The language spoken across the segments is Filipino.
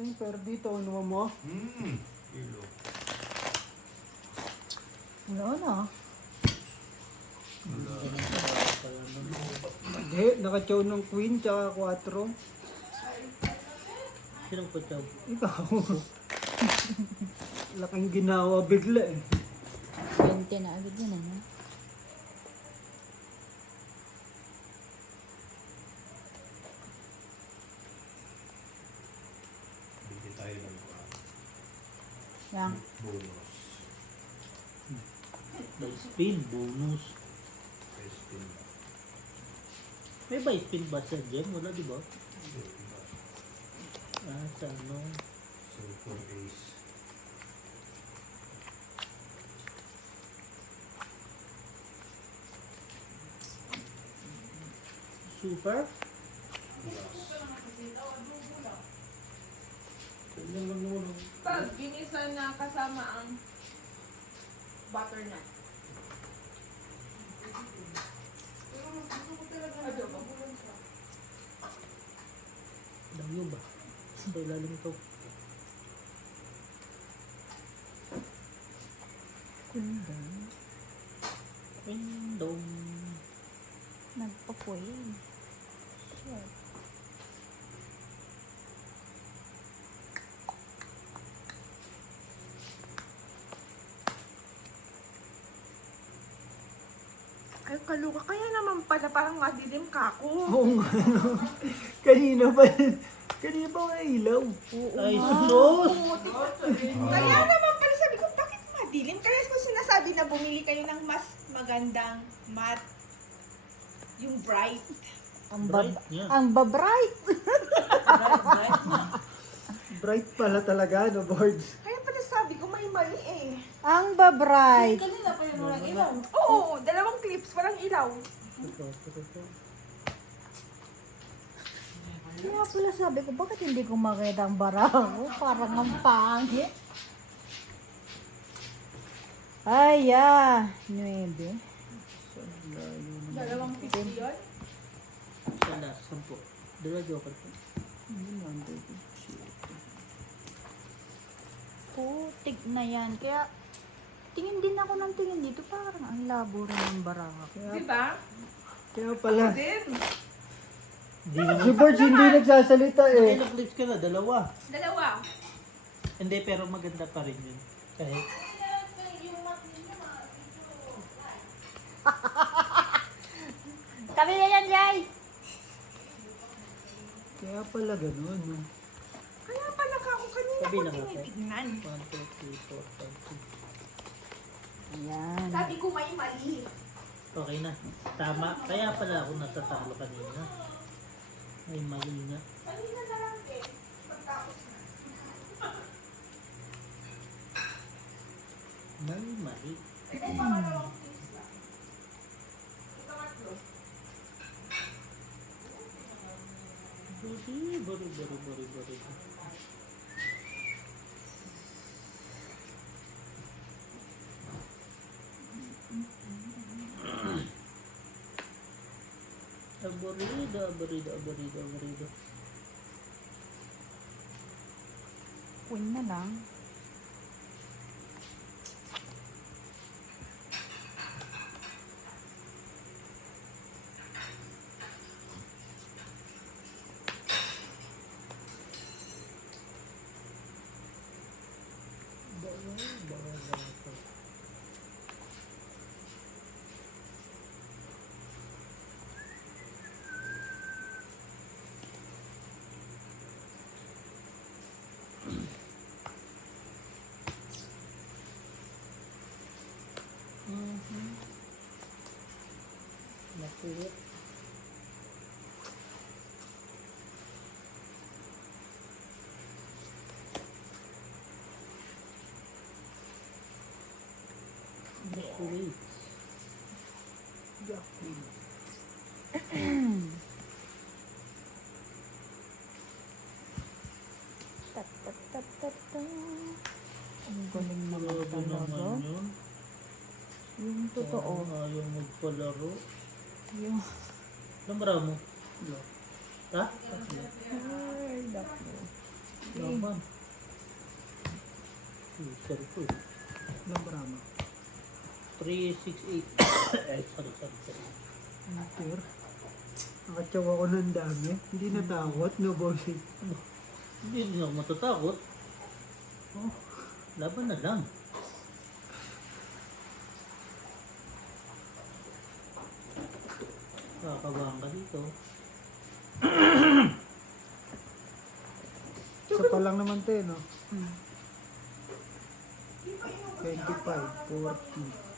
Ay, pero dito, ano mo? Kilo. Wala na. Wala. Hindi, nakachow ng queen tsaka 4. Sinong putyaw? Ikaw. Laking ginawa bigla eh. 20 na agad yun, ano? Bigyan tayo ng Yang. bonus. By spin, bonus. By spin. May by spin ba sa gem? Wala, di ba? Hindi, iba. Sa ano? Silver ace. Super? Plus. Pag ginisa na kasama ang butternut. Adobo. Alam nyo ba? Sa ilalim ito. Kundang. Pindong. Nagpapoy. Sure. Ay, kaluka. Kaya naman pala parang madilim ka ako. Oo nga, no. Kanina pa wala ilaw. Ay, sus! Kaya naman pala sabi ko, bakit madilim? Kaya ko sinasabi na bumili kayo ng mas magandang matte. Yung bright. Ang Bright niya. ang babright. Bright pala talaga, no, boards. Kaya pala sabi ko, may mali eh. Ang babright. Kanina pa yung walang ilaw. Oo, dalawang clips, walang ilaw. Kaya pala sabi ko, bakit hindi ko makita ang barako? Parang ang pangit. Ay, 9. Dalawang 50 yun. Sa last, 10. Dala, joker po. Putik na yan. Kaya, tingin din ako ng tingin dito. Parang ang labo rin ng barako. Di ba? Kaya pala. Din. Hindi naman. Si boards hindi nagsasalita eh. Ilang clips ka na? Dalawa. Dalawa. Hindi, pero maganda pa rin yun. Kahit. Kami na yan, Jay! Kaya pala ganun, no. Kaya pala ka ako kanina Sabi ko lang natin. tinitignan. 1, 2, 3, 4, 5, 6. Ayan. Sabi ko may mali. Okay na. Tama. Kaya pala ako natatalo kanina. Ay, mali nga. Kanina na lang eh. Pagtapos na. Mali, mali. Ito pangalawang clips na. Ito matlo. Buri. Aburrido. Queen na lang. Nakuha. Nakuha. Ta-ta-ta-ta-ta. Ang galing naman Grabe talaga. naman yun. Yung totoo. Ayaw magpalaro. Yung... Namara mo? Ha? Ay, naku. Laban. Sorry po. Ilang gramo? 368. Ay, sorry. Meter. Nakatsawa ko ng dami. Hindi natakot, no bossing. Hindi ako matatakot. Oh, laban na lang. Kakabahan ka dito. Isa pa lang naman to, no? 25, 40.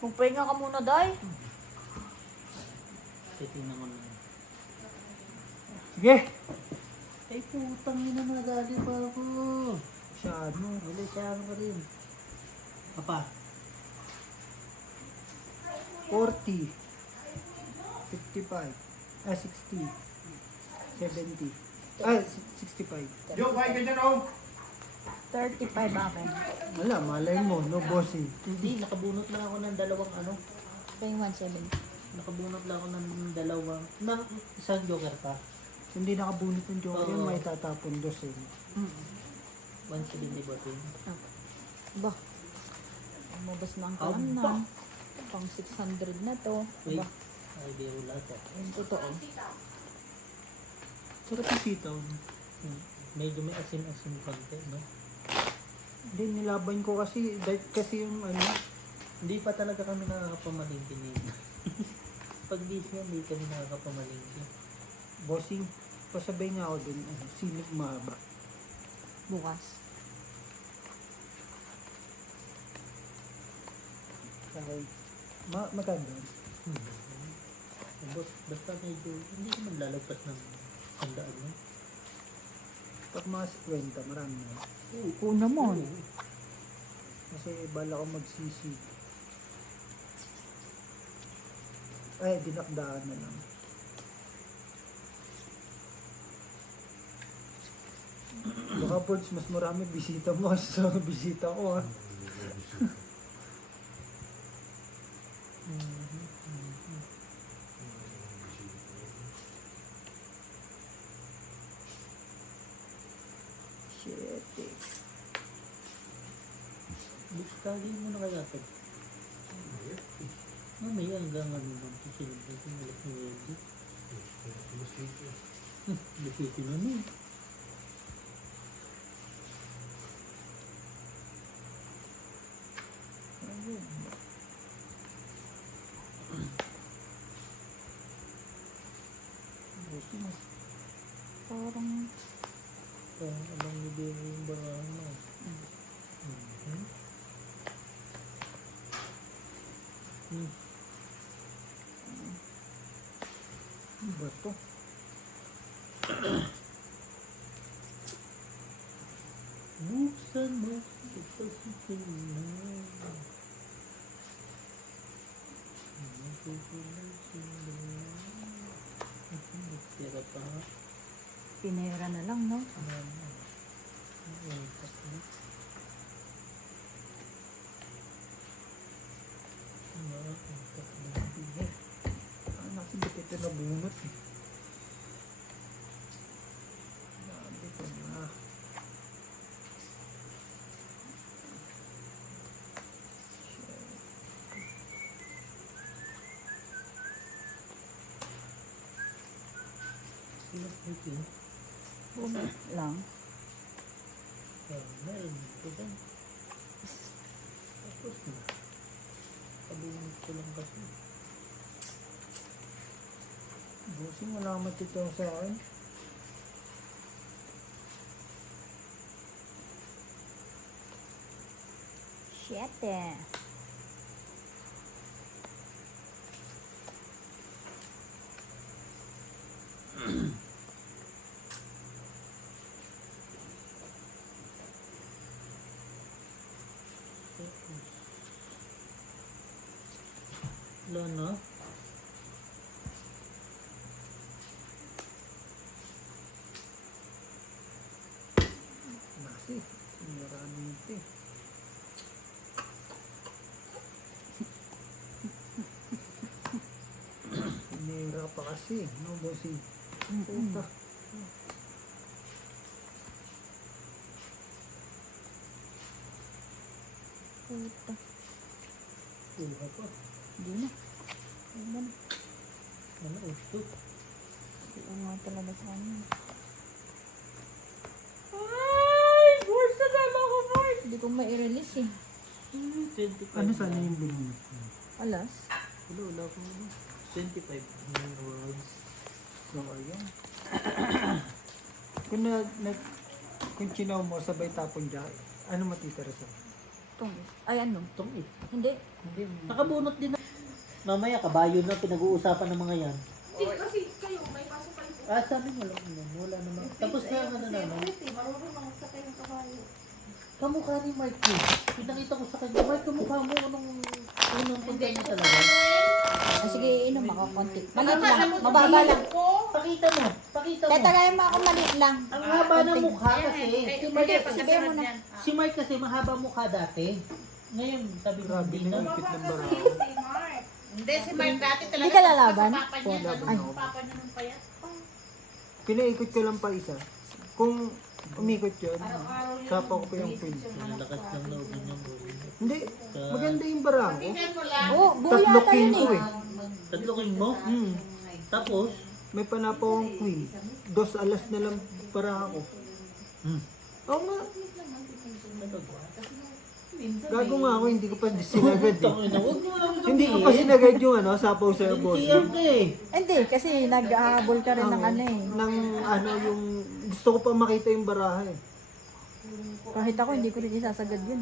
Magpahinga ka muna, Day. Titingnan ko lang. Sige! Ay, putang ina, nadali pa ako. Masyado. Wala siya ka rin. Papa. 40. 55. 60. 70. 65. Yo, kumain ka dyan, oh! 35 akin. Wala, malay mo, no bossing. Hindi, nakabunot lang ako ng dalawang ano. Ito yung 170. Nakabunot lang ako ng dalawang, ng isang joker pa. Hindi nakabunot yung joker yun, Oo. may tatapon dos eh. 170 botin. Ba? Umabas na ang Aba. kalamnan. Pang 600 na to. Wait. Ba? Ay, biro lahat eh. Yung totoo. Sarap yung sitaw. Medyo may asim-asim konti, no? Hindi, nilaban ko kasi, kasi yung ano, Hindi pa talaga kami nakakapamalingki nito. Pag di siya, hindi kami nakakapamalingki. bossing, pasabay nga ako dun, sinig mahaba. Bukas. Okay. Maganda. Basta medyo, hindi naman lalagpas ng sandaan, no? Pag mga 50, marami na. Oo naman. Kasi bala ko magsisi. Ay, dinakdaan na lang. Baka Pods, mas marami bisita mo kasi sa bisita ko ha. Shit eh. Bukstagin mo na kaya ito. Mamaya hanggang ano lang ito sinunod na sinulat ni Wendy. Bukiti na nun. Ayun. Bossing. Parang Alam ni Bebe yung bangahan mo. Ano ba to? Buksan mo ipasikin na. Tira pa nga. pinera na lang, no? Ah, nakasibit ito na bunot eh. Sabi ko na. Bunot lang. Tapos na. Kabunod ko lang kasi. Bossing, wala kang matitong sa akin. Shit eh. Wala na. Nasi, siniraan nito eh. kasi. No, bossing. Mm-mm. Puta. Puta. Kuha pa. Hindi na. Ayun na. Ano, usok. Hindi nga talaga sa amin. Ay! Bored sa dama ko, bored! Hindi ko mai-release eh. 25 Ano sana yung binili? Alas. Wala akong ano. 25 million words. So, ayun. Kung kung chinaw mo, sabay tapon dyan, ano matitira sa? Itong, ay ano? Itong eh. Hindi. Hindi. Nakabunot din na. Mamaya, kabayo na pinag-uusapan ng mga yan. Hindi, kasi kayo, may pasok kayo. Ah, sabi mo lang, wala naman. Tapos na ano naman. Marunong sa kayong kabayo. Kamukha ni Mark eh. Pinakita ko sa kanya, Mark, kamukha mo anong unang punta niya talaga. Ah, sige, inom ako konti. Maliit lang. Mababa lang. Pakita mo, pakita mo. Kaya tagayin mo ako maliit lang. Ang haba ng mukha kasi. Si Mark, Sabihin mo na. si Mark kasi mahaba mukha dati. Ngayon, sabi ko, Grabe hindi na na. ipit ng bara. Hindi, si Mark dati talaga. Hindi ka lalaban? Sa papa niya, Laban ano, ako. papa niya nung payat. Pinaikot ko lang pa isa. Kung umikot yun, sapa ko pa yung pin. Lakas ng loob niyang buhay. Hindi, maganda yung bara ko. Tingnan mo lang. Oo, buo Tatlo yata king yun ko eh. eh. Tatlo king mo? Hmm. Tapos, May panapaw akong queen. 2 alas na lang para ako. Oo nga. Gago nga ako, hindi ko pa sinagad eh. tangin na, huwag mo lang Hindi ko pa sinagad yung ano, sapaw sa boss. Siyam ka eh. Hindi, kasi nag-ahabol ka rin ng ano eh. Nang ano yung, gusto ko pa makita yung baraha eh. Kahit ako, hindi ko rin isasagad yun.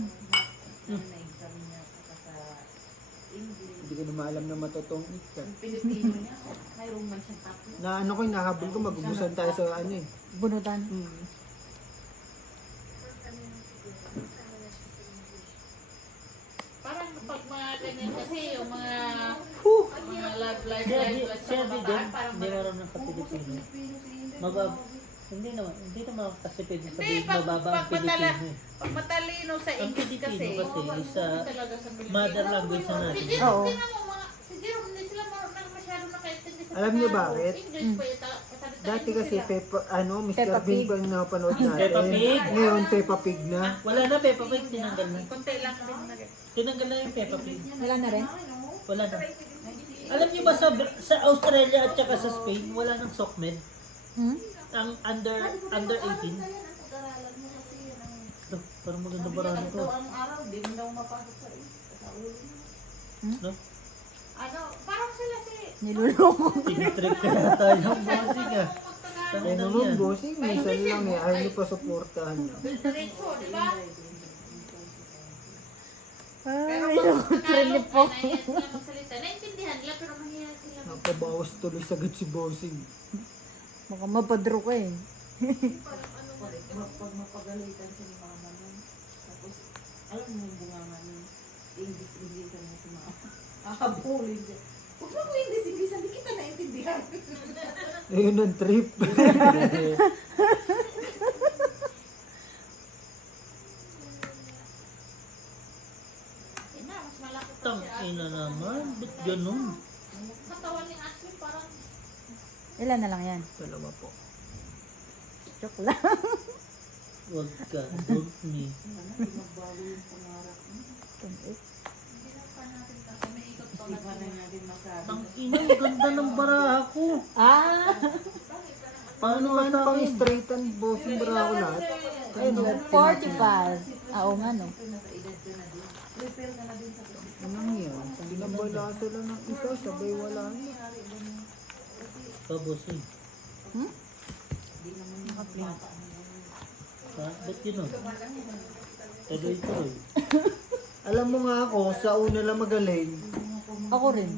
Hindi ko na maalam na matotong ika. Pilipino niya. Mayroong man siyang tatlo. Na ano ko, nahabol ko, magubusan tayo sa ano eh. Bunutan. Hmm. Parang pag mga ganyan kasi, yung mga love life, Siya life di, life siya sa di din, kabataan, parang hindi marunong sa Pilipino. Hindi naman kasi pwede Hindi, sabihin pag- mababa ang pag matala- Pilipino. pag matalino sa Ang English kasi, Pilipino kasi sa talaga sa Pilipino. mother language na Si natin. Jerome, Oo. tingnan mo, si Jerome, hindi sila marunong masyado nakaintindi sa Alam niyo Tagalog. bakit? English pa yung kasalita Dati English kasi sila. Mr. Peppa Bean Pig. pa yung napanood natin. Peppa Pig. Ngayon, Peppa Pig na. Wala na Peppa Pig, tinanggal na. Konti lang din na. Tinanggal na yung Peppa Pig. Wala na rin. Wala na. Alam niyo ba sa Australia at saka sa Spain, wala nang SOCMED? Hmm? Ang under 18? Look, parang maganda barang ito. Ang araw, di mo daw mapasok sa ulo. No? Ano, parang sila si... Niluloko. Tinitrip kaya tayo ng bossing ah. Kaya Tangin na naman, yan. bossing, minsan lang eh. Ayaw niyo pa suportahan niyo. Diretso, di ba? Pero Ay, kung naku, trinip po. nahiya sila magsalita. Naintindihan nila, pero mahiya sila. Napabawas tuloy sagad si bossing. Baka mapadro ka eh. Pag mapagalitan si mama nun, tapos, alam mo yung bunganga nun, English-Englishan mo si mama. Habulin siya. Huwag mo English-Englishan, di kita naintindihan. Ayun ang trip. Ina, mas malaki pa Tang siya. ina naman, ba't ganun? Katawan ni Ashley parang Ilan na lang yan? Dalawa po. Joke lang. Wag ka, don't me. Tang ina, ang ganda ng baraha ko. Ah! Paano ano pang straighten bossing baraha ko lahat? Ayun o. 45. Ah, oo nga no. Anong yan? Pinabala sila ng isa, sabay wala na. Pabossing. Hmm? Ha? Ba't yun oh? Tuloy-tuloy. Alam mo nga ako, sa una lang magaling. Ako rin.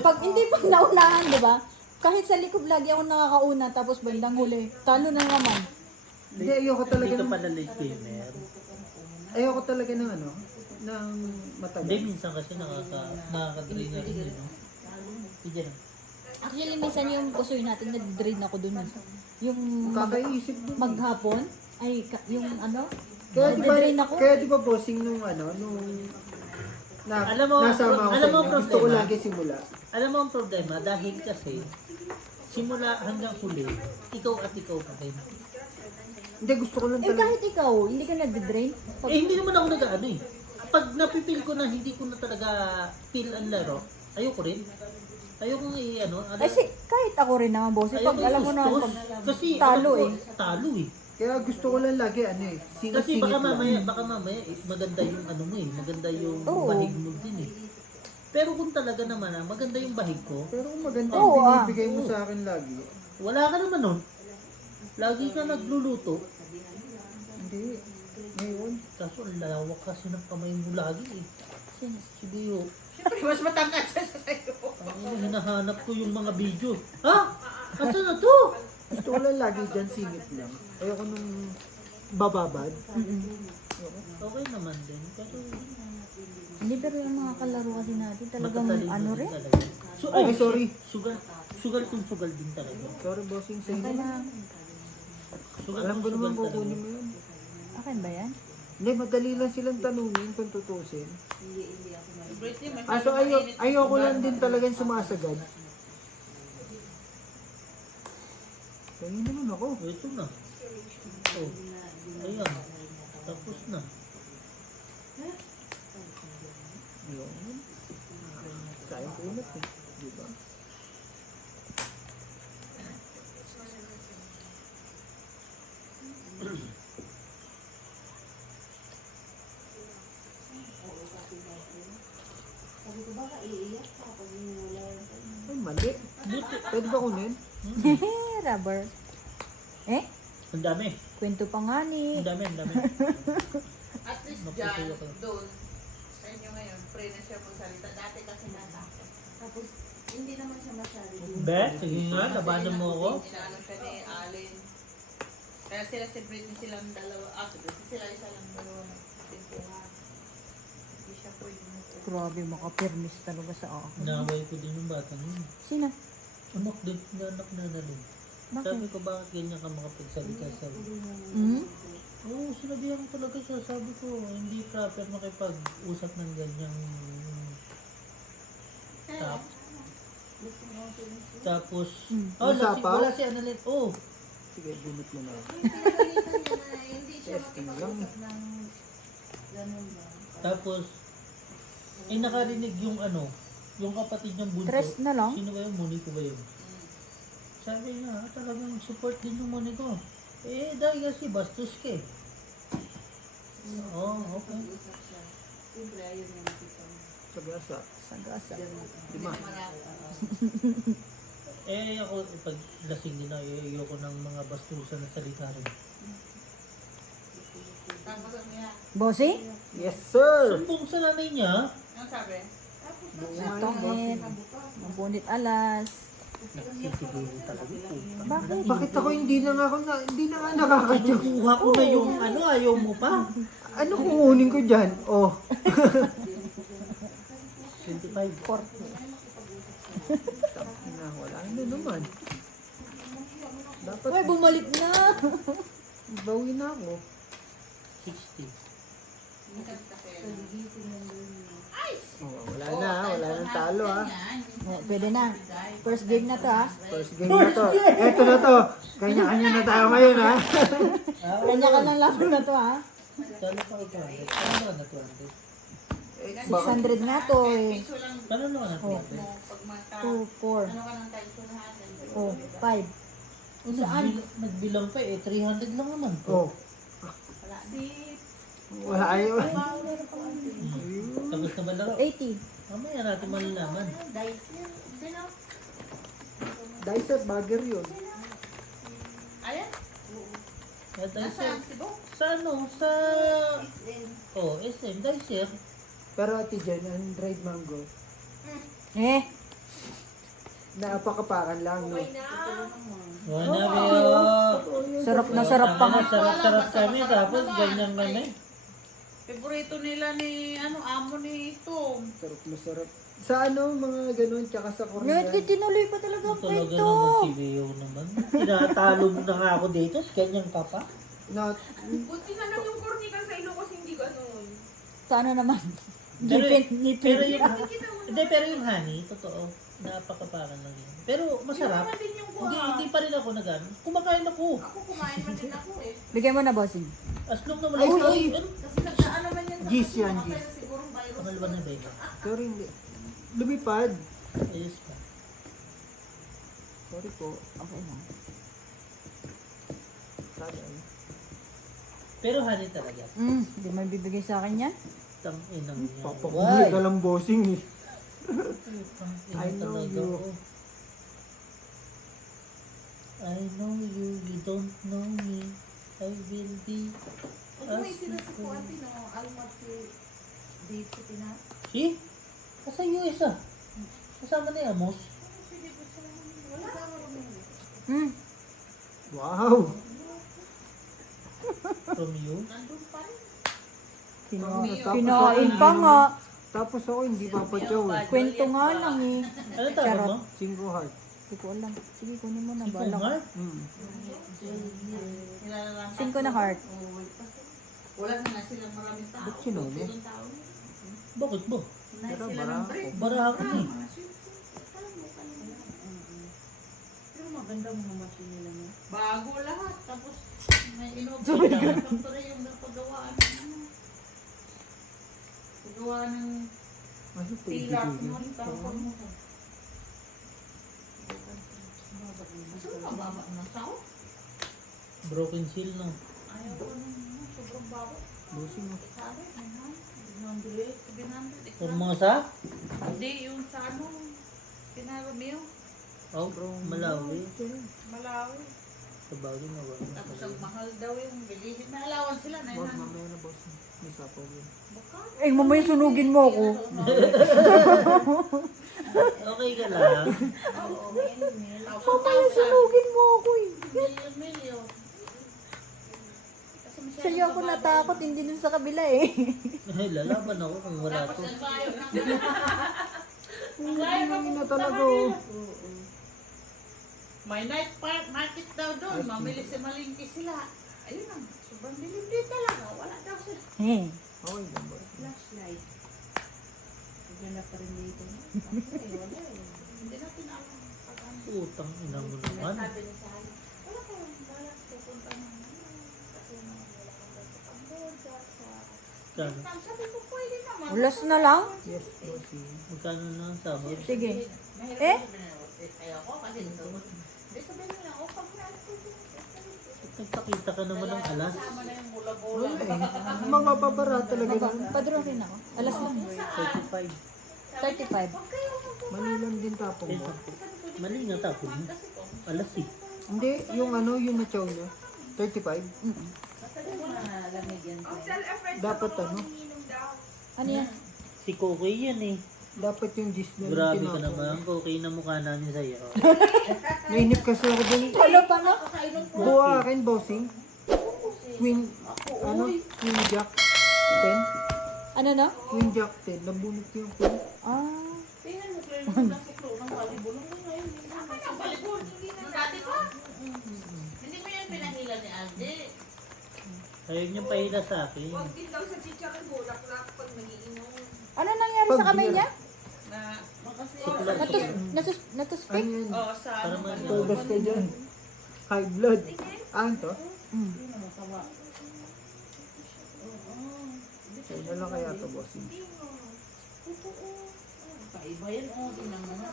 Pag hindi pa naunahan, di ba? Kahit sa likod lagi ako nakakauna, tapos bandang huli. Talo na naman. Hindi, ayoko talaga Hindi ka ng, pala late gamer. ayoko talaga ng ano, ng Hindi, matagal. minsan kasi nakaka-drain na rin yun. Hindi na. Actually, minsan yung pusoy natin, nag-drain ako dun. Yung Kakaisip mo. maghapon, ay, yung ano, Kaya di ba, nag-drain ako. kaya di ba bossing nung ano, nung Alam mo, nasama ako alam sa mo, inyo. Gusto ko problema? lagi simula. Alam mo ang problema, dahil kasi, simula hanggang huli, ikaw at ikaw pa rin. Hindi, gusto ko lang Eh talaga. kahit ikaw, hindi ka nagde-drain? Pag, Eh, hindi naman ako nag-ano eh. Pag napipil ko na hindi ko na talaga feel ang laro, ayoko rin. Ayoko nga i-ano. kasi kahit ako rin naman, boss. Pag alam mo na, pag kasi, talo alam ko, eh. Talo eh. Kaya gusto ko lang lagi, ano eh, Kasi singit-singit baka lang. mamaya maganda yung ano mo eh, maganda yung Oo. bahig mo din eh. Pero kung talaga naman maganda yung bahig ko, Pero kung maganda Oo, yung ah. binibigay mo sa akin lagi. wala ka naman nun. Lagi ka nagluluto, Hindi. Ngayon. kaso ang lawak kasi ng kamay mo lagi eh. Si Bio, Siyempre, mas matangkad siya sa sa'yo. hinahanap ko yung mga video. Ha? Asa na to? Gusto ko lang lagi dyan, singit lang. Ayoko nung bababad. Okay naman din. Pero Hindi, pero yung mga kalaro kasi natin talagang matatalino ano din rin. talaga. So, Ay, sorry. Sugal kung sugal din talaga. Sorry, bossing sa Okay inyo. na. Sugal Alam ko kung naman sugal kukunin talaga. mo yun. Akin ba yan? Hindi, madali lang silang tanungin kung tutusin. Bracelet, may Ah, so ayoko lang din talagang sumasagad. Kaya naman ako. Oh, ito na. Oh, ayan. Tapos na. Yun. Sayang kunat eh. Di ba? Ay, mali. Pwede ba kunin? Rubber. Eh? Ang dami. Kwento pa nga ni. Ang dami, ang dami. At least dyan, doon, sa inyo ngayon, pray na siya magsalita. Dati kasi natakot. Tapos, hindi naman siya masyari. Be, sige nga, labanan mo ako. Inaano siya ni Allen. Kaya sila si Britney silang dalawa. Sila isa lang dalawa nagtintuhan. Hindi siya pwede mo. Grabe, makapermis talaga sa akin. Naway ko din yung bata yun. Sino? Anak din, anak na rin. Sabi Bakit? ko, bakit ganyan ka makapagsalita sa Hmm? Oo, sinabihan ko talaga siya. Sabi ko, hindi proper makipag-usap ng ganyang tap. Tapos, oh, Usapaw? wala si Annalyn. Oh, Sige, bunot mo na. Hindi siya Testing lang. makipag-usap ng ganun ba? tapos, nakarinig yung ano, yung kapatid niyang bunso. Tres na lang? Sino ba yun? Monico ba yun? Sabi niya, talagang support din yung Monico. Eh, dahil kasi bastos ka eh. Oo, okay. Siyempre, ayaw niya makita mo. Sagasa. Sagasa. Lima. Eh, ako, pag lasing din ako, ayoko ng mga bastusan na salita rin. Tapos ano niya? Bossy? Yes, sir! Sumbong sa nanay niya, Ano sabi? Tongit. Mabunit alas. nagsisiguro talaga po. Bakit? Bakit ako hindi na nga nakakadyo? Kuha ko na yung ano, ayaw mo pa. Ano kukunin ko dyan? Oh. 25. Na, wala na naman. Dapat Uy, bumalik na. bawi na ako. 60. Oh, wala nang talo ah. Oh, pwede na. First game na to ha. First game na to. Eto na to. Kanya-kanya na tayo ngayon ha. Kanya ka ng laro na to ha. Saan pa ito? Saan ba na 200? 600 nga to eh. Paano naman na 200? Pag mata, 2, 4, ano ka ng tayo sunahan? oh, 5. Saan? Nagbilang pa eh, 300 lang naman Oh. to. Wala ayaw. Tapos na ba laro? 80. Mamaya natin malalaman. Dicer bagger yun. Ayan, Kaya nasaan Dicer, si Bo? sa ano? Sa... Oh, SM, Dicer. Pero ati dyan, ang dried mango. Eh, Naapakapakan lang, no? Wala na, Beo. sarap na sarap pa nga. Sarap-sarap kami, tapos ganyan kami. Favorito nila ni, amo ni Tom. Sarap na sarap. Sa ano, mga ganun, tsaka sa Ngayon, Korean. tinuloy pa talaga ang Talaga kwento. naman si Beo naman. Tinatalo mo na nga ako dito, ganyan ka pa. Not, Buti na lang yung cornical sa Ilocos, hindi ganun. Sa ano naman? Ngipin. Pero yung, hindi, pero yung honey, totoo, napakapakan lang yun. Pero masarap. Naman din yung Hindi pa rin ako nagano. Kumakain ako. Ako kumain man din ako eh. Bigay mo na, bossing. As long na wala Ay, yung ay. Kasi nagdaan naman yan. Gis yan, Namatay gis. na sigurong virus. Kamalwan na ba? Sorry, hindi. Lumipad. Ayos pa. Sorry po. Okay lang. Tagay. Pero honey talaga. Hindi man bibigay sa akin yan. Tang inang yan. Papakuli ka lang bossing eh. I I know know you. I know you, you don't know me. I will be. Huwag mo sila si Kuwati no, Almat si Dave sa Pinas. See? Nasa US ah. Kasama ni Amos. Wala sa Romeo. Wow. From you. Nandun pa rin. Kinain pa nga. Tapos ako hindi papatyaw eh. Kwento nga lang eh. Ano tawag mo? Single heart. Hindi ko alam. Sige, kunin mo na. Si Bala ko. Kumar? Cinco na heart. Wala na nga silang maraming tao. Ba't sinuli? Silang tao. Bakit ba? Nice Pero sila ng barako. break. Barako eh. Pero maganda mga machine nila no? Bago lahat. Tapos may innovate factory yung napagawaan ng ano. Paggawa ng Ano ito? pillar Ibigay. mo. Tawag mo ko. Saan mababa na sao? Broken seal no. Ayaw ko nung sobrang baba. Bossing mo. Sabi, 900, 700. Formosa? Hindi, yung sa ano, Pinaromeo, Oh, Malawi. Malawi. Sa bagay na ba? Tapos ang mahal daw yung bilihin. May alawan sila, Boss, 900. mamaya na bossing. May sapaw yun. Baka. Eh, mamaya sunugin mo ako. Okay ka lang. Oo, mil. Mamaya sunugin mo ako eh. Milyon. Kasi masyado Sa'yo ako natakot, hindi dun sa kabila eh. Ay, lalaban ako kung wala Tapos to. ang bayo ng Ang ganda na talaga oh. may night market daw doon. Mamili si Malingki sila. Ayun ang sobrang dilim din talaga. Wala daw sila. Eh. Okay lang boss. Flashlight. Maganda pa rin dito. Wala eh. Hindi natin alam. Pag ano. Putang ina mo naman. Sabi ni Sally, wala kayong balak pupunta ng ano, kasi wala kang balak sa Cambodia, sa Kano? Vietnam. Sabi ko, pwede naman. Ulas na lang? Yes, bossing. Magkano na ang sahod? Sige. Mahirap Eh? Ayoko kasi nasuot. Hindi sabihin nila, o pag Nagpakita ka naman ng alas. kasama na yung bola-bola. Wala eh. Mababara talaga Baba, nun. padro rin ako. Alas lang. 35. 35. Manilang din tapong mo. Mali nga tapos mo. Alas eh. Hindi, yung ano, yung na-chow niya. 35. Dapat ano, Ano yan? Si Kokoy yan eh. dapat yung gis niya. Grabe ka naman. Kokoy na mukha namin sa'yo. Nainip kasi ako dun. Ano pa na? Buwa akin, bossing. Queen, ano, Queen Jack 10. Ano na? Queen Jack 10. Nabunot yung queen. Ah. Tingnan mo, Claire, nung nasa flow ng volleyball. Nung ngayon, minsan nasa volleyball. Nung dati pa. Hindi mo yan pinahila ni Alde. Ayaw niyang pahila sa akin. Huwag din daw sa chicharon bulaklak pag magiinom. Ano nangyari sa kamay niya? Na, kasi, Suklat, Natus, suklat. natuspik? Ano yun? oh, sa Para ano man- ba Togas ka dyan. High blood. Ah, ito? Sa'yo na lang kaya ito, bossing. Kaiba yan, oh, tingnan mo na.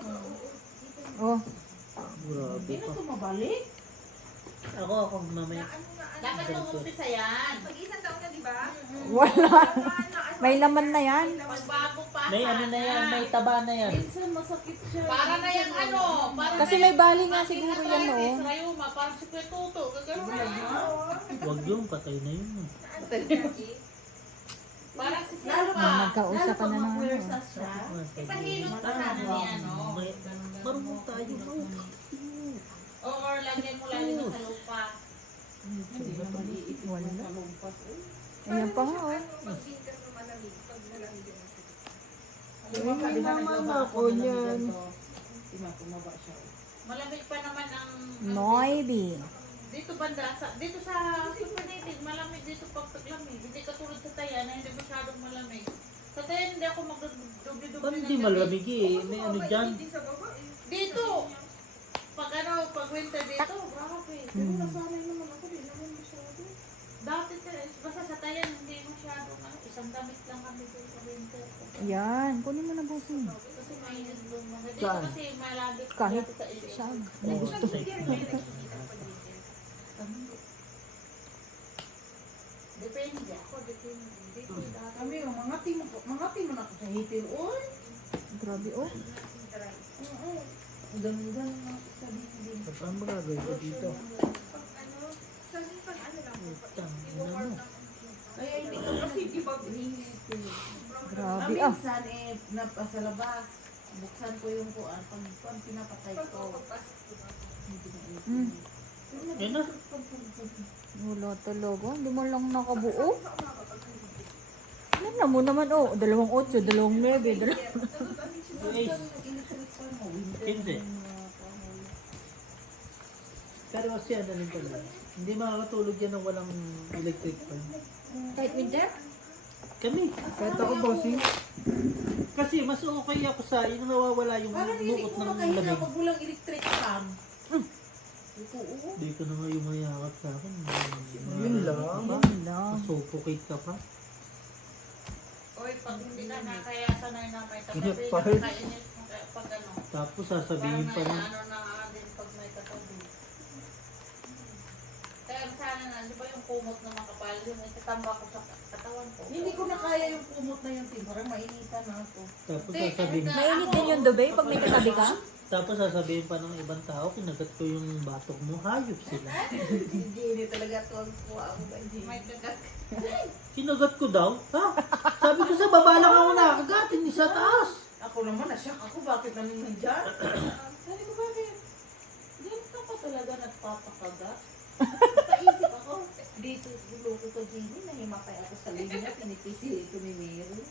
Oh. Grabe Hindi na ka. ito mabalik. Ako mamaya. Dapat nung umpisa yan. Mag-isang taon na, di ba? Wala. May laman na yan. Magbago pa. May ano na yan, may taba na yan. Minsan masakit siya. Para na yan ano. Para Kasi na may yan- bali nga Bakit siguro yan, arthritis, no? rayuma, parang si Kuya Tuto. Gagano na yan. Huwag yung patay na yun. Parang si Na Silva. magkausapan na ng ano. Ipahilot pa sana ni ano. Marunong tayo. Or lagyan mo lagi sa lupa. Wala. Ayan pa nga oh. Pag-winter na malamig, pag malamig na sa Hindi naman ako niyan. Malamig pa naman ang Noibi. dito banda sa dito sa Super Native malamig dito pag taglamig. Hindi katulad sa Taya na hindi masyadong malamig. Sa tayo hindi ako magdudubli-dubli Ba't ng hindi gabi. malamig eh? May ano dyan. Dito! Pag winter dito, grabe. Pero nasanay naman ako, di naman masyado. Dati basta sa tayan, hindi masyado, isang damit lang kami doon sa winter. Yan, kunin mo na bossing. Kasi mainit doon mga. Dito Saan? kasi malapit Kahit sa isip. saan. Oo, Gusto. Depende ako, depende. Dito dati. Kami, mga timo na ako sa hitil. Uy! Grabe oh. Oo. Ganun na ako sa dingding. Saan ba gagawin ko dito? Pag ano, sabi pag ano lang, Utang, i-work ano? lang. Kaya hindi ko kasi di ba Grabe ah. minsan sa labas. Buksan ko yung kuan. Pag pinapatay Pag ko. pagpasok ko ba? Mm. Yan na. Wala talaga. Hindi mo lang nakabuo. Ano mo naman oh. 2.8, 2.9, Ace. Hindi. Pero kasi ano rin pala. Hindi makakatulog yan ng walang electric fan. Kahit winter? Kami. Kahit ako, bossing. Kasi mas okay ako sa yung nawawala yung Parang hindi nuot ko ng makahina lamig. pag walang electric fan. Ito, oo. Dito na nga yung mayakap sa akin. Yun lang. Yan lang. Suffocate ka pa. Oy, pag hindi ka na kaya sanay na may Init katabi, pa rin. nakainit mo pag ano. Tapos Parang sasabihin pa may ng ano na din pag may katabi. Kaya sana na, di ba yung kumot na makapal, yung itatamba ko sa katawan ko. Hindi ko na kaya yung kumot na yung tim, parang mainitan na ako. tapos sasabihin Mainit din yung dubay pag may katabi ka? tapos sasabihin pa ng ibang tao, kinagat ko yung batok mo, hayop sila. Hindi talaga ito ang kuha ako ba? May kagat. Kinagat ko daw? Ha? Sabi ko sa baba lang ako nakakagat, hindi sa taas. Ako naman, nasyak ako, bakit namin nandyan? Sabi ko, bakit? Diyan ka pa talaga nagpapakagat. Paisip ako, dito, gulo ko to Jimmy, nahimatay ako sa linya, pinipisi ito ni Mary.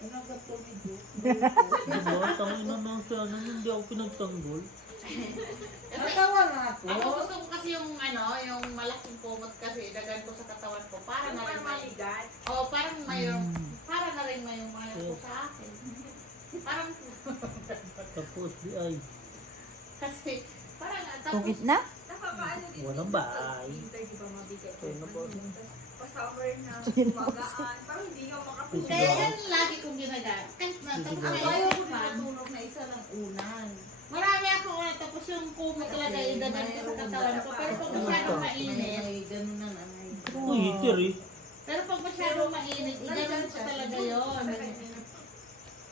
Inagat ko ni Duke. Diba? Tangin na nang siya, hindi ako pinagtanggol. Natawa nga ako. Ako gusto ko kasi yung yung malaking kumot kasi idagan ko sa katawan ko para na rin may Maligat. parang mayroong para na rin may ko sa akin. Parang Tapos di ay, kasi parang Tungit na? Napapaano din. walang dito bahay. sa winter, di ba mabigat Kaya na po. Tapos pa-summer na magaan. Parang hindi ka makatulog. kaya yan lagi kong ginagamit. Kahit na tapos Ako ngayon, ayaw ko pa, natulog na isa ng unan. marami ako tapos yung kumot talaga idagan ko sa katawan ko. Pero pag masyadong mainit, May ganun na nanay. Uy, hitir eh. pero pag masyadong mainit, idagan ko talaga yon.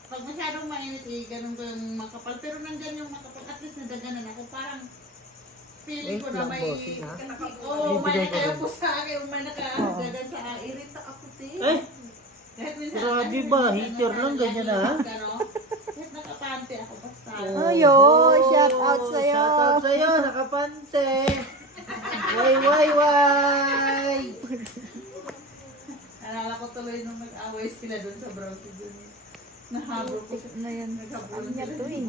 Pag masyadong mainit, ganun ko yung makapal. Pero nandyan yung makapal, at least nadaganan ako. Parang feeling Wait ko na lang, may... bossing ha. Oo, may Ibigay ko nakayo rin. po sa akin, may nakadagan sa akin. Irita ako, te. Eh, Kahit minsan, grabe ba? Heater lang, ganyan na, ha? Kahit nakapante ako, basta. Ayo, shout out sa'yo. Shout out sa'yo, nakapante. Way. Alala ko tuloy nung nag-away sila doon sa Brownsville doon. Nahabol ko siya. Na yan. Naghabol Ano niya sila. to eh.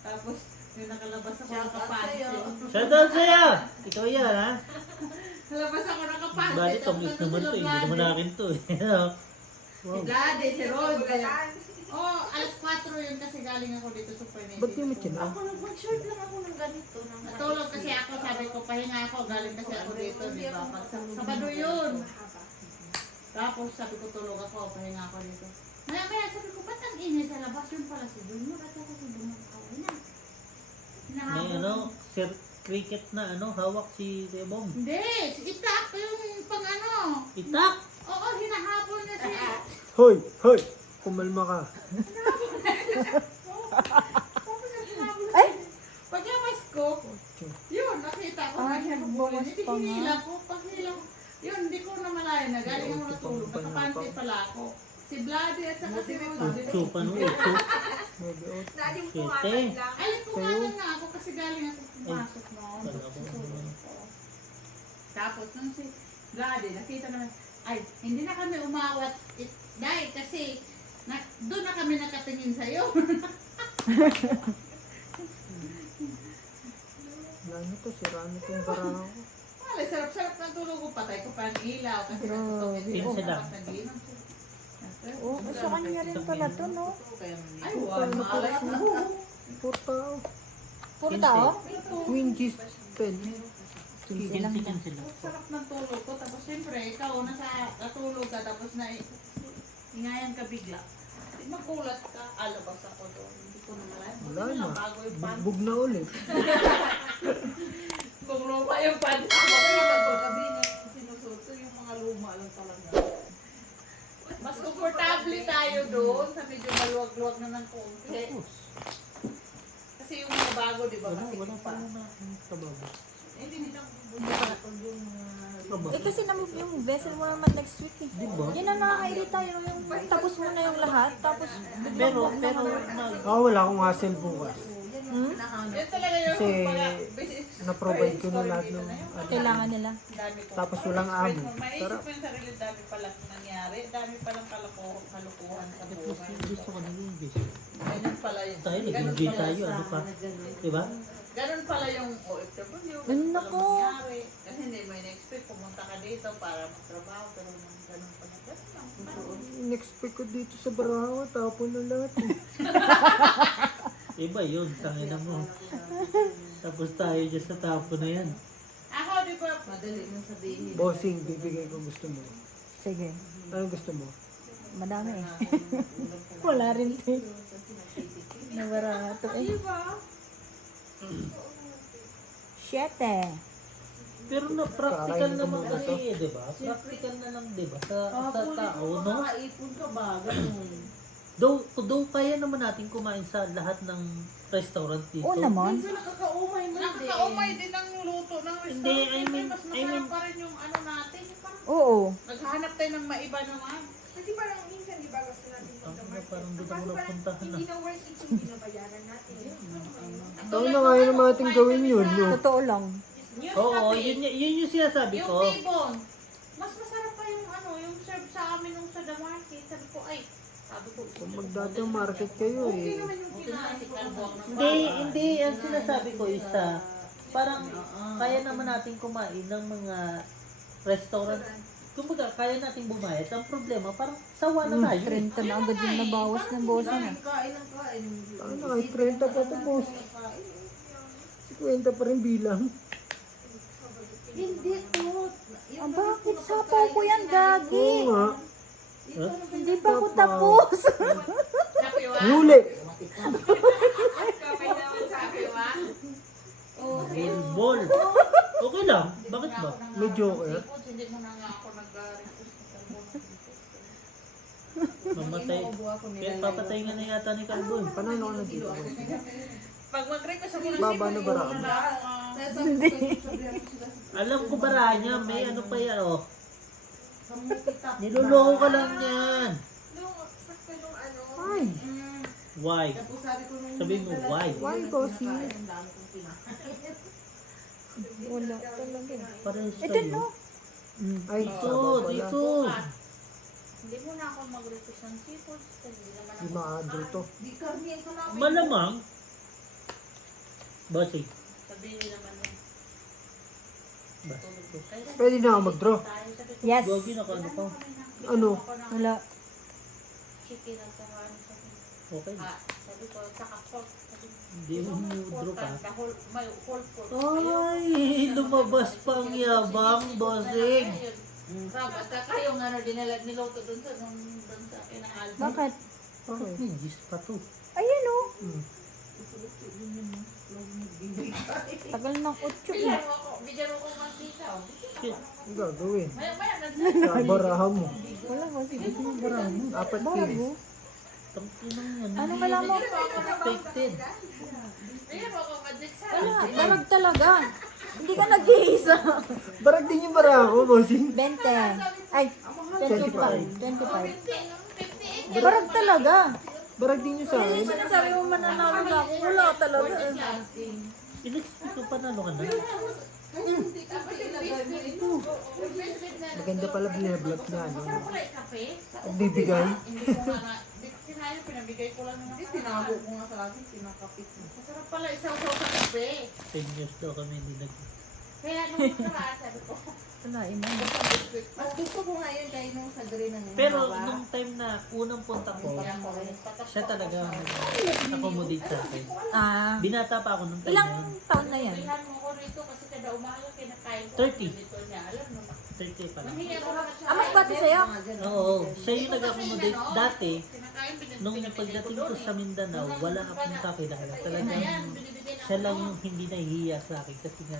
Tapos, yung nakalabas ako Shout out nakapante. sa'yo. Shout out sa'yo. Ikaw yan, ha? Nalabas ako nakapante. Bali, tongit naman to eh. Hindi naman akin to eh. Si Gladys, si Rod. Bulatan. Oh, alas 4 yun kasi galing ako dito sa Pernete. Ba't yung mitsin Ako nag-short lang ako ng ganito. ng Natulog kasi ako, sabi ko, pahinga ako, galing kasi ako dito, di ba? Pag Sabado yun. Tapos sabi ko, tulog ako, pahinga ako dito. Maya sabi ko, ba't ang ingay sa labas? Yun pala si Junior at saka si Junior nakawin na. May Hinahabol. Sir Cricket na hawak si Rebong. Hindi, si Itak, yung pang Itak! Oo, hinahabol niya si... Hoy! Kumalma ka. Ay! Paglamas ko, yun, nakita ko na siya habulin. Hindi pa nga. hinila ko, paghila ko. Yun, hindi ko na malaya na. Galing ako natulog, nakapante pala ako. Si Vladi at saka si Rod. Utso pa no, utso. Naling Siyete. pumatan lang. Ay, pumagan na ako kasi galing ako pumasok noon. Wala ko. Tapos, nung si Vladi, nakita naman, ay, hindi na kami umawat. Dahil kasi, doon na kami nakatingin sa'yo. Ano to, sira na itong bara ko. Wala, sarap-sarap ng tulog ko. Patay ko pa ang ilaw kasi Grabe. natutungin Sino sila? Tapos nagiinom siya. Oh, sa kanya rin pala to, no? Ay, maalay na. Puro tao. Puro tao? Queen G's pen. Silang Chicken sila. Sarap ng tulog ko. Tapos siyempre, ikaw natulog ka. Tapos ingayan ka bigla. Magulat ka. Alabas ako doon. Hindi ko na malayan. Wala Buti na. bago yung pan. Bugbog na ulit. Kung luma yung pan. Ako yung nagpagabi na sinusuot ko. Yung mga luma lang talaga. Mas komportable tayo doon sa medyo maluwag-luwag na ng konti. Kasi yung mga bago, di ba? Wala, Kasi wala yung pa pan. na trabaho. Hindi nila bumabakon yung Eh kasi na-move yung vessel mo naman next week eh. Diba? Yan ang nakakairita yung tapos mo na yung lahat, tapos Pero, Wala akong hassle bukas. Yun talaga yung Kasi basic na-provide ko na lahat ng kailangan nila. dami ko. Tapos walang amo. Maisip Sarap. mo yung sarili, dami palang nangyari. Dami palang kalukuhan sa buhay. gusto ko na yung busy. Ganun pala yung... Tayo, ganun nag-enjoy pala- tayo, ano pa? Diba? Ganun pala yung OFW. Ay, Ganun nako. pala nangyari. Kasi hindi mo in-expect pumunta ka dito para magtrabaho. Pero ganun pala. Ganun lang. In-expect ko dito sa Baraho, tapon na lahat. Iba yun, tangina mo. Tapos tayo dyan sa tapo na yan. Ako, di ba? Madali na sabihin. Bossing, bibigay ko gusto mo. Sige, Anong gusto mo? madami eh. Wala rin eh. Nabarato eh. Siyete. Pero na practical Kakainin ko naman muna kasi, di ba? Practical na lang, di ba? Sa tao, no? Makaipon ka ba? Ganun. Though kaya naman natin kumain sa lahat ng restaurant dito. Oo naman. Minsan nakakaumay man din. Nakakaumay din ang luto ng restaurant. Hindi, I Siyempre, mean- mas I masarap mean- pa rin yung ano natin. Yung parang Oo. naghahanap tayo ng maiba naman. Kasi parang minsan, di ba, gusto natin magka-market. Parang di Kaso na mo parang napuntahan na. hindi na worth it kung binabayaran natin. Tayo na kaya naman natin gawin yun, no? Totoo lang. News Oo, cafe. yun yung sinasabi Yung ko. tibon, mas masarap pa yung ano, yung serve sa amin nung sa The Market. Sabi ko, sabi ko, Kung magdata market kayo okay eh. naman yung kinain ko. Hindi, ang sinasabi ko isa, parang kaya naman natin kumain ng mga restaurant. Kumbaga, kaya natin bumayad. Ang problema, parang sawa na tayo. 30 na agad yung nabawas ng bosa na. Kain ng kain. Ano, ay 30 pa ito, boss. 50 pa rin bilang. Hindi to. Ah, bakit sapaw ko yan, Gagi? Oo nga. Hindi pa ako tapos. Kapiwa. Huli! Kape naman sa kapiwa. Ball. Okay lang. Bakit ba? May joker. Hindi mo na nga ako nag-request. Mamatay. Kaya papatay nga na yata ni Calvo. Panalo ka na dito, boss. Pag mag-request ako ng Baba na bara. Hindi. Alam ko bara niya, may ano pa yan, oh. Niloloko ka lang yan. Nung sakto nung ano, Ay! Why? Tapos sabi ko nung Sabi mo, why? Why, bossy? ang dami kong kinakain. Wala talaga. Parehas Ito tayo. no. Ay, Dito, sabaw pala. dito. Hindi mo na ako mag-request ng seafood. Kasi hindi naman Di ako. maadro to. Di karne ito namin. Malamang. Bossy. Sabihin naman yun. Bastos. Pwede na ako mag-draw. Tayo sabi ko, Yes. Gogi na ano pa. Ano? ako ng Wala. chicken at saka ano sabi ko. Okay. Sabi ko, saka pork. Sabi ko, Hindi mo draw pa. the whole, may whole pork. Ay, lumabas pa ang yabang, bossing. Crab, at saka yung ano, niluto dun sa kinaalbo. Bakit? Bakit may gis pa to? Ayan o. Hmm. Tagal ng 8 Bigyan mo ko mantika. Shit. Ang gagawin. Maya, Sa baraha mo. Wala kasi. 4 Bago. kilos. Tangkinang yan. Ano kala mo? Expected. bigyan mo ako magic sa. Wala. Darag talaga. Hindi ka nag-iisa. Barag din yung baraha ko, bossing. 20. Ay, 25. 58. Barag talaga. Barag din yung sa Yan akin. yung sinasabi mo mananalo na ako. Wala talaga. In-expect ko panalo ka na. Maganda pala binablog na, ano. Masarap pala yung kape. Pagbibigay. Hindi ko nga sinabi, pinabigay ko lang naman. Tinago ko nga sa akin, pinakapit mo. Masarap pala isaw-saw sa kape. 10 years daw kami hindi nag... Kaya nung nakaraan, sabi ko, Kalain mo. Mas gusto ko ngayon kayo nung sa green ng Pero nung time na unang punta ko, siya talaga accommodate sa akin. Ah, Binata pa ako nung time ilang na yun. taon na yan? Bilhan mo ko rito kasi kada umaga kinakain ko. 30. Dito niya, alam mo. 30 pa lang. Mahingi ako lang siya. Ah, mas bata sa'yo? Oo, siya yung nag-accommodate dati. Kinakain, Nung pagdating ko sa Mindanao, wala akong kakilala. Talagang siya lang yung hindi nahihiya sa akin kasi nga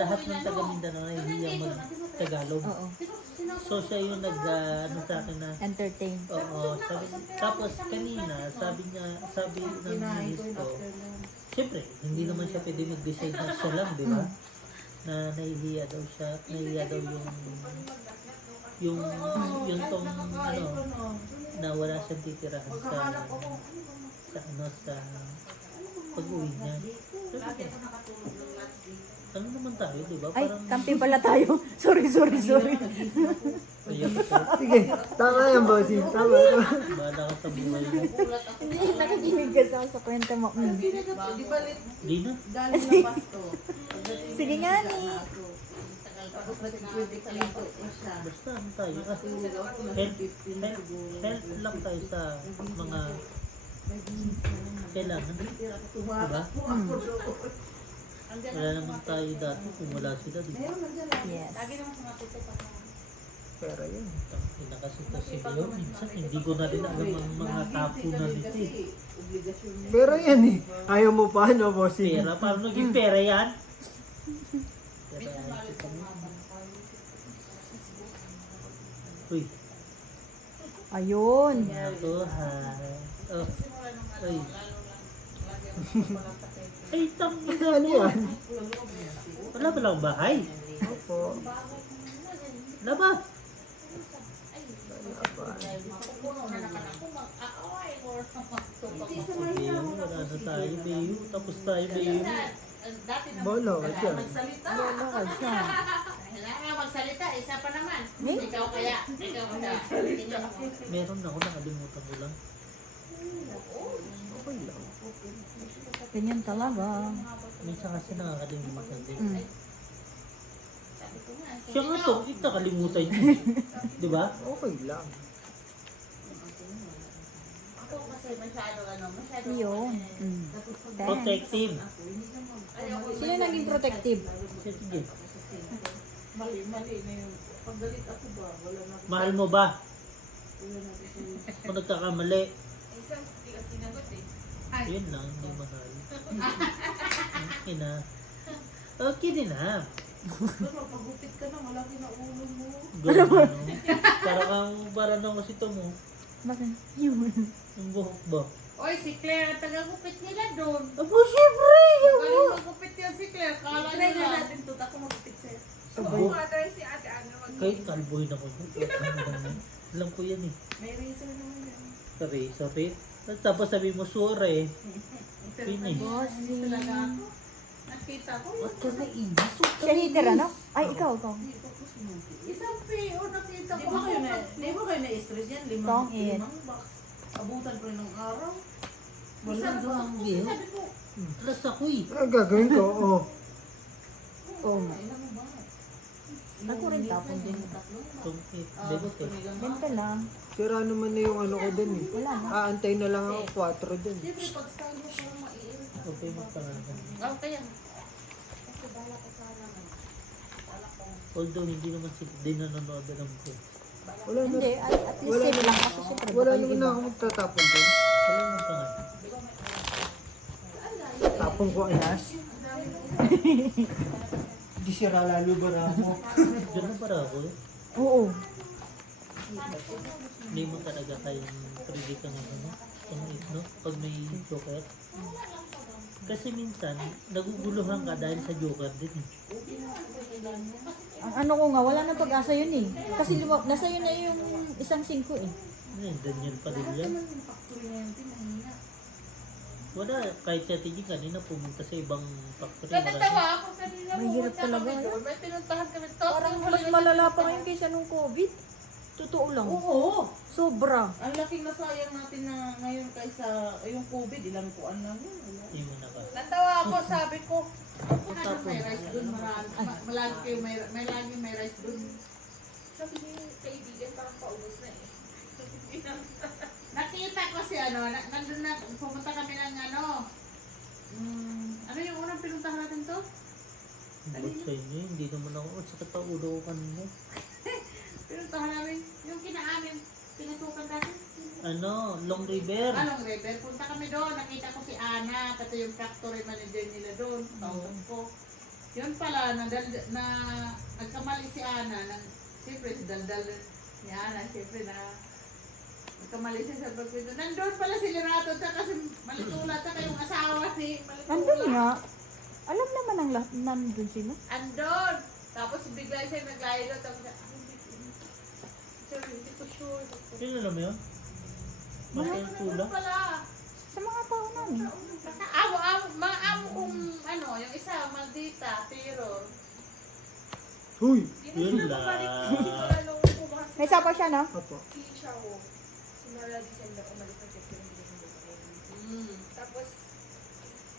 lahat ng taga Mindanao nahihiya mag-Tagalog. Oo. So siya yung ano sa akin na Entertain. oo, tapos kanina sabi ng minis ko, siyempre, hindi naman siya pwede mag-decide na siya lang, di ba? Na nahihiya daw yung tong na wala siyang titirahan sa pag-uwi niya. Sabi ko, ano naman tayo, di ba? Ay, Parang kampi pala tayo. Sorry. ayan ko, Sige, tama yan, bossing. Tama. bahala ka sa buhay mo. Hindi, nakikinig ka sa kwento mo. Di ba Di na. galing na pasto? Sige nga ni. Tapos nag-critic sa lito siya. Basta ano tayo. Help lang tayo sa mga kailangan. Diba? Wala naman tayo dati kung wala sila. Diba? Yes. Pero yun. Nakasita si Leo. Minsan hindi ko na rin alam ang mga tapo na nito eh. Pero yan eh. Ayaw mo pa, no, bossing? Pera, paano naging pera yan? Uy, Ayun. ako ha. Oh, ay. Ay, tangin na Ano yan? Wala ba lang bahay? Opo. Wala ba? Bayo, wala na tayo, Bayo. Tapos tayo, Bayo. Bolo ka dyan. Lolo ka siya. Kailangan magsalita, isa pa naman. Eh? Ikaw kaya. Meron ako, nakalimutan ko lang. Okay lang. Ganyan talaga. Minsan kasi nakakalimutan din. Mm. Siya nga to, nakalimutan niya. Di ba? Okay lang. Ako kasi masyado masyado. Yun. Mm. Thanks. Protective. Sino naging protective? Siya, sige. Mali na yung pagdalit ako ba? Wala na Mahal mo ba? Kung nagkakamali, Isang hindi ka sinagot eh. yun lang, hindi mahal. Ina. Okay din ha. Pero pagupit ka na, malaki na ulo mo. Gano'n, no? Para nang kasi ito mo. Bakit? Yun. Yung buhok ba? Oy, si Claire, taga-gupit nila doon. Abo, syempre! Galing magupit yan si Claire. Kala Try nga nila. natin to, ako magupit sa'yo. Abo. Try si ate Ana mag Kahit kalboy na ko. Alam ko yan eh. May razor naman yan. Sorry. Tapos sabi mo, sorry. Pero Finish. Bossing. talaga ako. Nakita ko. Ba't ka nainis? Siya hater, ano? Ay, ikaw. Isang PO nakita ko. Di ba kayo na-stress yan? Tong it. Limang box. Abutan pa rin ng araw. Wala doang bill. Plus ako eh. Ang gagawin ko, oh. Oo nga. Ako rin tapon din. Itong 8, debit eh. Ganito lang. Sira naman na yung ano ko dun eh. Wala na. Aantay na lang ako 4 dun. Siyempre, pag style mo parang maiirit. Okay, magpangalan. Okay yan. Although hindi naman sila din nanonood alam ko. Wala na. Hindi, at least save lang kasi syempre. Wala baka yung naman na iba. ako magtatapon dun. Alam mo pangalan. Tapon ko alas. Di sira lalo bara mo. Diyan na para ako. Oo. Hindi mo talaga kayang predict ng ano. Ang no? Pag may joker. Kasi minsan, naguguluhan ka dahil sa joker din eh. Ang ano ko nga, wala nang pag-asa yun eh. Kasi nasa yun na yung isang 5 eh. Ano yun, Daniel Padilla? Wala, kahit si Ate G kanina pumunta sa ibang factory. Natatawa ako kanina. Mahirap pumunta talaga kami yun. doon. May pinuntahan kami to. Parang mas malala pa ngayon kaysa nung COVID. Totoo lang. Oo. Sobra. Ang laking nasayang natin na ngayon kaysa yung COVID, ilang kuan lang yun. Wala. Hindi mo na ka. Natawa ako, sabi ko, Ano may rice dun, marami. Malagi kayo may laging may rice dun. sabi niya yung kaibigan, parang paubos na eh. Nakita ko si nandun na, pumunta kami ng ano yung unang pinuntahan natin to? Ba't sa inyo? Hindi naman ako. Ang sakit pa ulo ko kanina. Pinuntahan namin, yung kinaamin, pinasukan natin. Long River. Anong river? Punta kami doon, nakita ko si Ana, pati yung factory manager nila doon, tausap ko. Yun pala, nagkamali si Ana, siyempre si Daldal ni Ana, siyempre nagkamali siya sa pagpito. Nandun pala si Lerato, tsaka si Malitula, tsaka yung asawa ni Malitula. Andun nga. Alam naman ang lahat, nandun sila. Andun! Tapos bigla siya naglaylo, tapos hindi ko sure. Sino alam mo yun? Malitula. Pala. Sa mga tao namin. Kasi mga amo kong yung isa, Maldita, pero Huy! Hindi Yun na sila babalik. lang. Simula nung pumasok May sapa siya, no? Opo. si Shao, simula December, umalis ng September. Tapos,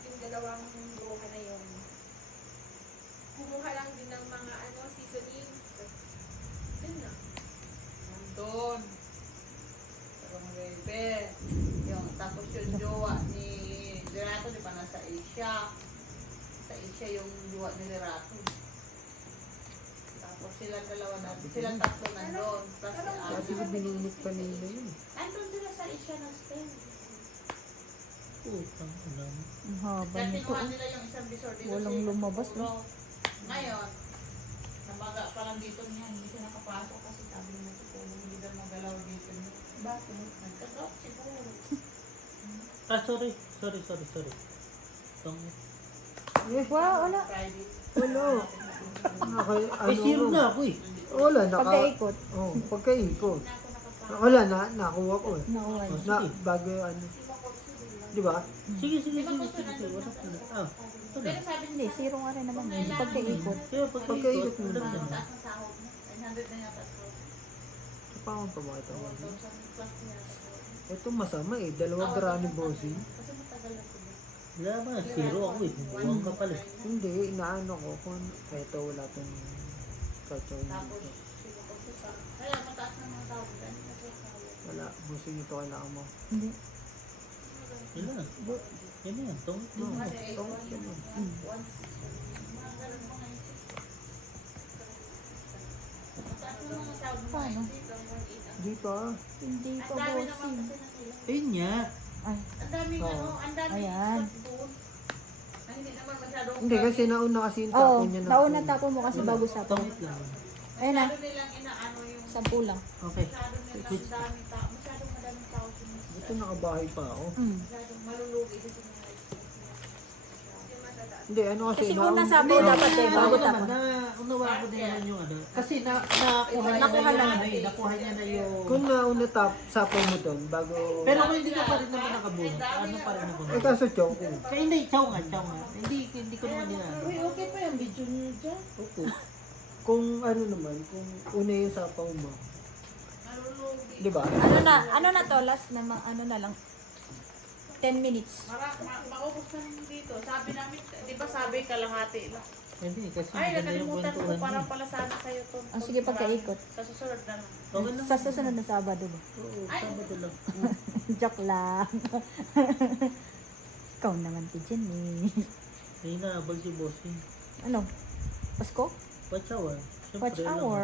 yung dalawang bruha na yun, kumuha lang din ng mga seasonings. Tapos, yun na. nandun. Parang bebe. Tapos yung jowa ni Lerato, di ba nasa Asia? Sa Asia yung jowa ni Lerato. Tapos silang dalawa natin, silang tatlo nandun. Tapos si Kasi Ana. binunot kanina yun. Nandun sila sa Asia ng stand. Putang ina mo. Ang haba Kaya nito. kinuha nila yung isang bisor dito. Walang sa lumabas, Puro. Ngayon, namaga pa lang dito niya, hindi siya nakapasok kasi sabi naman si Polo, hindi daw magalaw dito niya. Bakit? Nagkagap siguro. Sorry. Wow, wala. Friday. Wala. Zero na ako eh. Wala, Pagkaikot. Oh, pagkaikot. Hindi ako nakapasok. Wala nakuha ko eh. Nauwan. Oh, Na, sige. bago di ba? Sige. Wala ko na. Ito na. Pero sabi Hindi, niya, zero nga rin naman yun. Pagkaikot. Kaya Pagkaikot mo alam na. niya. taas ng sahod mo. 900 na yata sahod. Kapakang pa bakit ako. 1,000 plus na yata sahod. Ito masama eh. Dalawa brani bossing. Kasi matagal na sila. Wala ba? Zero ako eh. Buwang ka pala. Hindi, inaano ko kung eto wala tong kachoy. Tapos, sinukonsi pa. Kaya mataas na mga sahod. Dahil na siya sahod. Wala, bossing ito kailangan mo. Hindi. Yan na. Yan na yan. Tungit No, na. Kasi tungkol ka mo. 1,600. Mga ganun mga ito. Mataas na mga sahod mo. Paano? Di pa. Hindi pa Ang dami naman bossing. kasi nakailan. Ayun nga. Ay, Ang daming ang daming Ayan. stock doon. Ay, hindi naman masyadong. Hindi kasi nauna kasi yung oo. tapo niya na. Nauna tapo mo kasi bago sa to. Tungit lang. Ayun na. Masyado nilang inaano yung. 10 lang. Okay. Masyado nilang daming tao. Masyadong madaming tao. Ito nakabahay pa ako. Masyadong malulugi kasi mga Hindi, ano kasi Kasi una sabi dapat eh, bago tapo. Unawa ko din naman yung ano. Kasi nakuha niya na yung ano eh. Nakuha niya na yung... Kung nauna sapo mo doon, bago... Pero kung hindi ka pa rin naman nakabunot, ano pa rin ako? Eh kaso chow ko. Kaya hindi, chow nga. Hindi ko naman din ano. Uy, okay pa yung video niyo dyan. Opo. Kung ano naman, kung una yung sapaw mo. malulugi. Di ba? Ano na to, last na ano na lang. 10 minutes. Maubos na rin dito. Sabi namin, di ba sabi kalahati lang. Hindi, kasi Ay, ganda yung nakalimutan ko kwentuhan para niya. pala sana kayo to. Ah, sige, pagkaikot. Sa susunod na lang. Okay lang. Sa susunod na Sabado ba? Oo, Sabado lang. Joke lang. Ikaw naman ti Jenny. May naabal si Bossing. Ano? Pasko? Watch hour. Siyempre Watch lang. hour.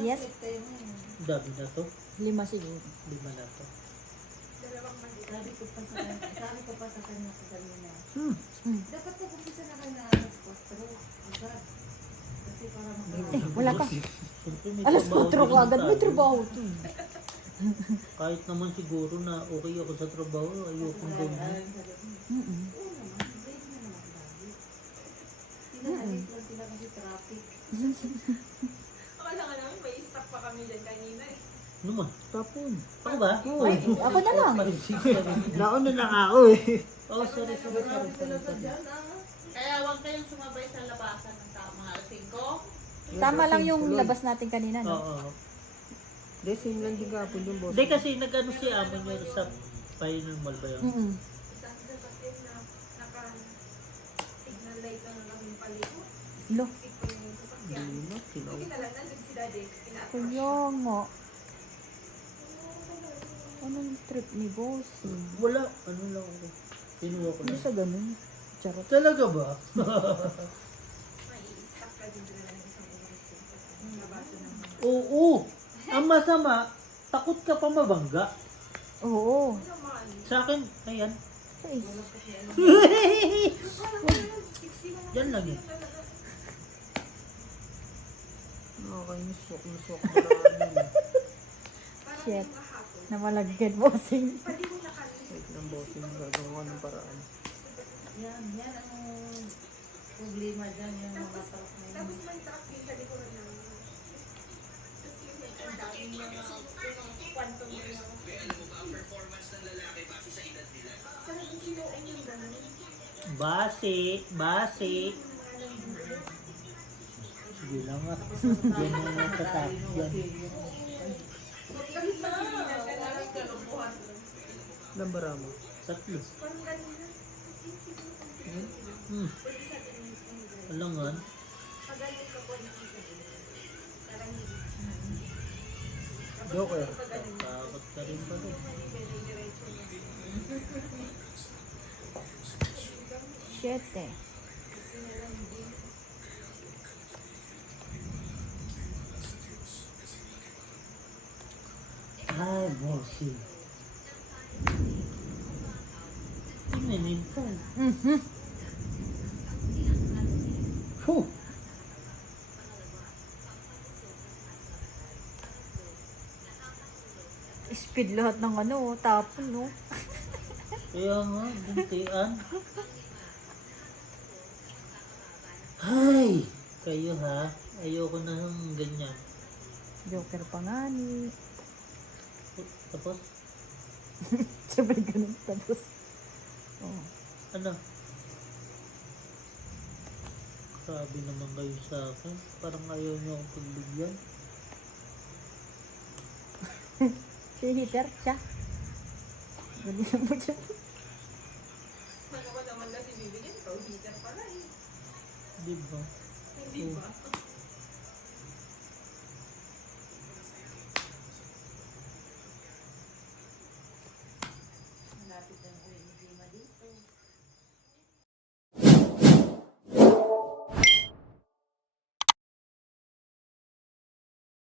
Yes. Dami na to. 5 siguro. 5 na to. Sabi ko pa sa kanya kanina. Hmm. Dapat mag-umpisa na kayo na alas 4. Agad. Kasi para Eh, wala pa. Siyempre may Alas trabaho 4 ka din agad. May tayo. trabaho to. Kahit naman siguro na okay ako sa trabaho, ayokong ganyan. Mm-mm. Oo naman, break na naman lagi. Sinahalik lang sila kasi traffic. Akala nga namin may stock pa kami dyan kanina eh. Ano man? Tapon. Ako ba? Ay, ako na lang. Nauna na ako eh. Oh, sorry. Grabe talaga dyan, ah. Kaya huwag kayong sumabay sa labasan ng tao. Mga alas 5. Tama lang yung Tuloy. labas natin kanina, no? Oo. Hindi, same lang din kapon yung boss. Hindi kasi nag-ano si Amo nyo sa Pioneer Mall ba yun? Mm-mm. Isang sasakyan na naka-signal light lang namin paliko. Lo, Sip pa yung sasakyan. Hindi na, tinaw. Hindi na lang nandun si daddy. kaya nga. Anong trip ni bossing? Wala. Ano lang ako. Pinuha ko Hindi lang. sa ganun. Charot. Talaga ba? May i-stack ka din sila ng isang oras ko. Nabasa ng mga. Oo. Ang masama, takot ka pa mabangga. Oo. Sa akin, ayan. Guys, Yan lang eh. Nakakainis, swak na swak. Marami. shit. Namalagyan bossing. Wait ng bossing, gagawa ng paraan. Yan ang problema dyan, yung mga truck na yun. Tapos may truck din sa likuran namin. Tapos yun, ang daming mga quantum na mga. Sarap yung sinuong yung gano'n. Basi. Sige lang ah. Yan yung natatapos yan. Kahit magpilinan ka na lang kalubuhan. Lambara mo. Tatlo. Parang kanina. Alangan. Pagaling ka po yung isa. Parang hindi. Joker. Takot ka rin ba rin? Shit eh. Ay, bossy. Pininintay. Huh. Speed lahat ng ano, tapon, no? Kaya nga, buntian. Ay, kayo ha. Ayoko na ng ganyan. Joker pa nga ni. Tapos, Sabay ganun tapos. Oh. ano? Grabe naman kayo sa akin. Parang ayaw niyo akong pagbigyan. Si Hitter, siya. Ganyan mo siya. Ano ko naman kasi bibigyan, ikaw heater pala eh. Di ba? Hindi ba?